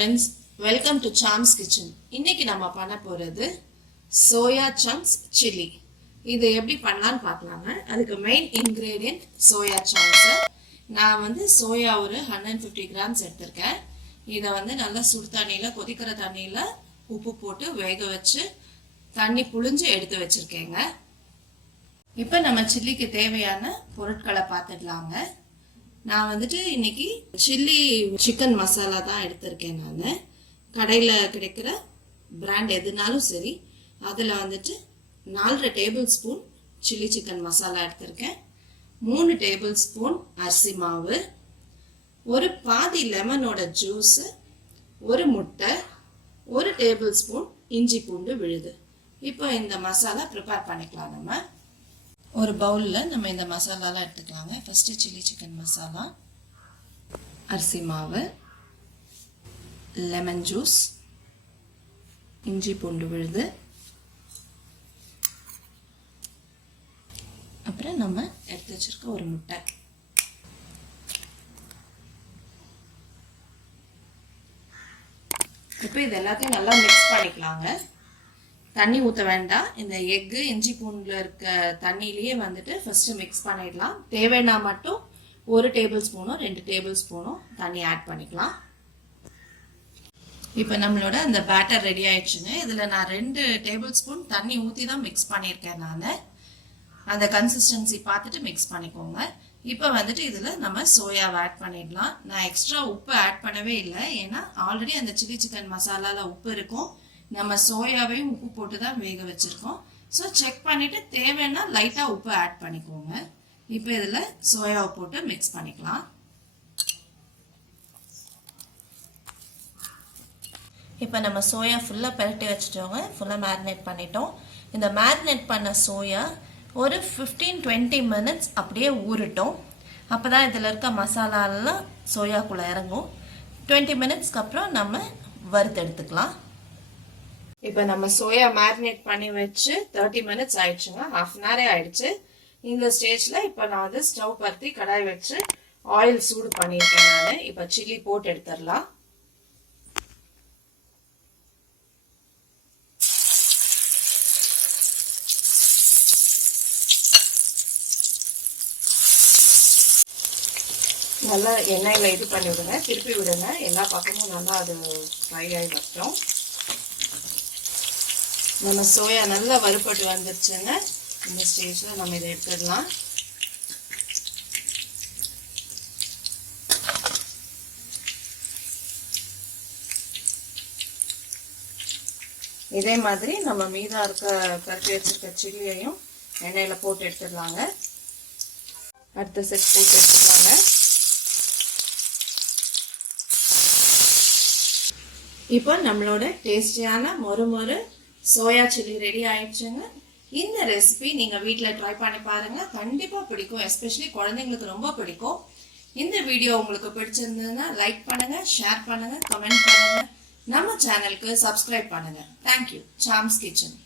friends, welcome to ChamsKitchen. இன்னைக்கு நம்ம பண்ண போறது soya chunks chili. இது எப்படி பண்ணலாம்னு பார்க்கலாங்க. அதுக்கு மெயின் இன்கிரிடியன்ட் soya chunks. நான் வந்து சோயா ஒரு 150 grams எடுத்துர்க்கேன். இத வந்து நல்லா சுடு தண்ணியில கொதிக்கிற தண்ணியில உப்பு போட்டு வேக வச்சு தண்ணி புழிஞ்சு எடுத்து வச்சிருக்கேங்க. இப்போ நம்ம சில்லிக்கு தேவையான பொருட்களை பார்த்துடலாங்க. நான் வந்துட்டு இன்னைக்கு சில்லி சிக்கன் மசாலா தான் எடுத்திருக்கேன். நான் கடையில் கிடைக்கிற பிராண்ட் எதுனாலும் சரி, அதில் வந்துட்டு 4 table spoon chilli chicken masala எடுத்திருக்கேன். 3 டேபிள் ஸ்பூன் அரிசி மாவு, ஒரு பாதி லெமனோட ஜூஸு, ஒரு முட்டை, 1 டேபிள் ஸ்பூன் இஞ்சி பூண்டு விழுது. இப்போ இந்த மசாலா ப்ரிப்பேர் பண்ணிக்கலாம். நம்ம ஒரு பவுலில் நம்ம இந்த மசாலாலாம் எடுத்துக்கலாங்க. ஃபஸ்ட்டு சில்லி சிக்கன் மசாலா, அரிசி மாவு, லெமன் ஜூஸ், இஞ்சி பூண்டு விழுது, அப்புறம் நம்ம எடுத்து வச்சிருக்க ஒரு முட்டை. இப்போ இது எல்லாத்தையும் நல்லா மிக்ஸ் பண்ணிக்கலாங்க. தண்ணி ஊற்ற வேண்டாம். இந்த எக்கு இஞ்சி பூண்டில் இருக்க தண்ணியிலேயே வந்துட்டு ஃபஸ்ட்டு மிக்ஸ் பண்ணிடலாம். தேவைன்னா மட்டும் 1 டேபிள் ஸ்பூனோ 2 டேபிள் ஸ்பூனோ தண்ணி ஆட் பண்ணிக்கலாம். இப்போ நம்மளோட அந்த பேட்டர் ரெடி ஆயிடுச்சுங்க. இதில் நான் 2 டேபிள் ஸ்பூன் தண்ணி ஊற்றி தான் மிக்ஸ் பண்ணியிருக்கேன். நான் அந்த கன்சிஸ்டன்சி பார்த்துட்டு மிக்ஸ் பண்ணிக்கோங்க. இப்போ வந்துட்டு இதில் நம்ம சோயாவை ஆட் பண்ணிடலாம். நான் எக்ஸ்ட்ரா உப்பு ஆட் பண்ணவே இல்லை, ஏன்னா ஆல்ரெடி அந்த சில்லி சிக்கன் மசாலாவில் உப்பு இருக்கும். நம்ம சோயாவையும் உப்பு போட்டு தான் வேக வச்சுருக்கோம். ஸோ செக் பண்ணிவிட்டு தேவைன்னா லைட்டாக உப்பு ஆட் பண்ணிக்கோங்க. இப்போ இதில் சோயாவை போட்டு மிக்ஸ் பண்ணிக்கலாம். இப்போ நம்ம சோயா ஃபுல்லாக பரட்டி வச்சுட்டோங்க. ஃபுல்லாக மேரினேட் பண்ணிட்டோம். இந்த மேரினேட் பண்ண சோயா ஒரு 15-20 மினிட்ஸ் அப்படியே ஊறட்டும். அப்போ தான் இதில் இருக்க மசாலாலாம் சோயாக்குள்ளே இறங்கும். 20 மினிட்ஸ்க்கு அப்புறம் நம்ம வறுத்து எடுத்துக்கலாம். இப்போ நம்ம சோயா மேரினேட் பண்ணி வச்சு 30 மினிட்ஸ் ஆயிடுச்சுங்க. ½ அன் ஹவரே ஆயிடுச்சு. இந்த ஸ்டேஜில் இப்போ நான் வந்து ஸ்டவ் பற்றி கடாய் வச்சு ஆயில் சூடு பண்ணியிருக்கேன். நான் இப்போ சில்லி போட்டு எடுத்துடலாம். நல்லா எண்ணெயில் இது பண்ணி விடுங்க, திருப்பி விடுங்க. எல்லா பக்கமும் நல்லா அது ஃப்ரை ஆகி வரட்டும். நம்ம சோயா நல்லா வறுபட்டு வந்துருச்சுங்க. இந்த ஸ்டேஜில் நம்ம இதை எடுத்துடலாம். இதே மாதிரி நம்ம மீதம் இருக்க கருப்பி வச்சிருக்க சில்லியையும் எண்ணெயில் போட்டு எடுத்துடலாங்க. அடுத்த செட் போட்டு எடுத்துடலாங்க. இப்போ நம்மளோட டேஸ்டியான மொறு சோயா சில்லி ரெடி ஆயிடுச்சுங்க. இந்த ரெசிபி நீங்கள் வீட்டில் ட்ரை பண்ணி பாருங்கள். கண்டிப்பாக பிடிக்கும். எஸ்பெஷலி குழந்தைங்களுக்கு ரொம்ப பிடிக்கும். இந்த வீடியோ உங்களுக்கு பிடிச்சிருந்ததுன்னா லைக் பண்ணுங்கள், ஷேர் பண்ணுங்கள், கமெண்ட் பண்ணுங்கள். நம்ம சேனலுக்கு சப்ஸ்கிரைப் பண்ணுங்கள். தேங்க்யூ. Sam's kitchen.